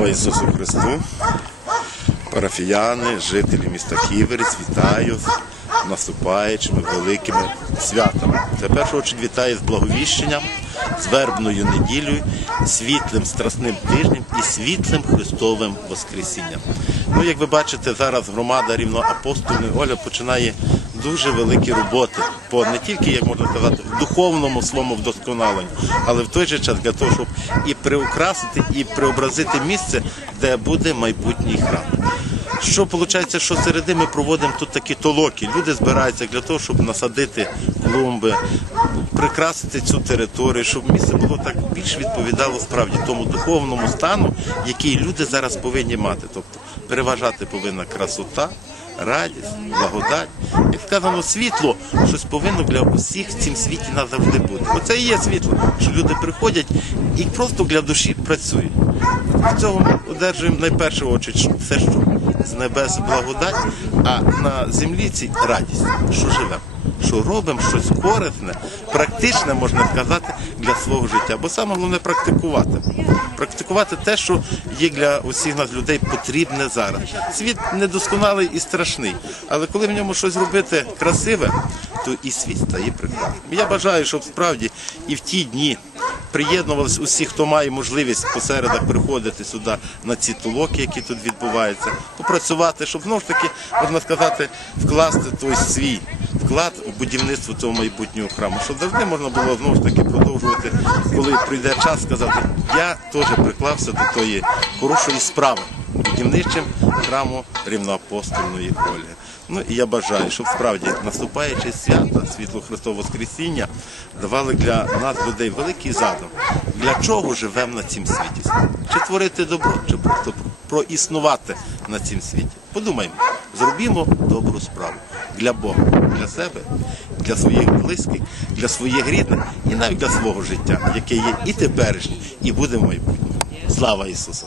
Слава Ісусу Христу! Парафіяни, жителі міста Ківерець, вітаю з наступаючими великими святами. Це першу чергу вітаю з благовіщенням, з вербною неділею, світлим страсним тижнем і світлим Христовим Воскресінням. Ну, як ви бачите, зараз громада рівноапостольної Оля починає дуже великі роботи по не тільки, як можна сказати, в духовному своєму вдосконаленню, але в той же час для того, щоб і приукрасити, і преобразити місце, де буде майбутній храм. Що виходить, що середи ми проводимо тут такі толоки. Люди збираються для того, щоб насадити клумби, прикрасити цю територію, щоб місце було так більш відповідало справді тому духовному стану, який люди зараз повинні мати. Тобто переважати повинна красота, радість, благодать. Як сказано, світло щось повинно для усіх в цім світі назавжди бути. Оце і є світло, що люди приходять і просто для душі працюють. В цього одержуємо найперше очі все, що з небес благодать, а на землі ці радість, що живемо, що робимо щось корисне, практичне, можна сказати, для свого життя. Бо саме головне практикувати. Практикувати те, що є для усіх нас людей потрібне зараз. Світ недосконалий і страшний, але коли в ньому щось робити красиве, то і світ стає прекрасним. Я бажаю, щоб справді і в ті дні приєднувались усі, хто має можливість посередах приходити сюди на ці толоки, які тут відбуваються, попрацювати, щоб знову ж таки, можна сказати, вкласти той свій вклад у будівництво цього майбутнього храму, щоб завжди можна було знову ж таки продовжувати, коли прийде час, сказати, я теж приклався до тої хорошої справи будівничим храму рівноапостольної Ольги. Ну і я бажаю, щоб справді наступаючи свято, світло Христового Воскресіння, давали для нас людей великий задум. Для чого живемо на цім світі? Чи творити добро, чи просто проіснувати на цім світі? Подумаймо, зробімо добру справу для Бога, для себе, для своїх близьких, для своїх рідних і навіть для свого життя, яке є і теперішнє, і буде в майбутньому. Слава Ісусу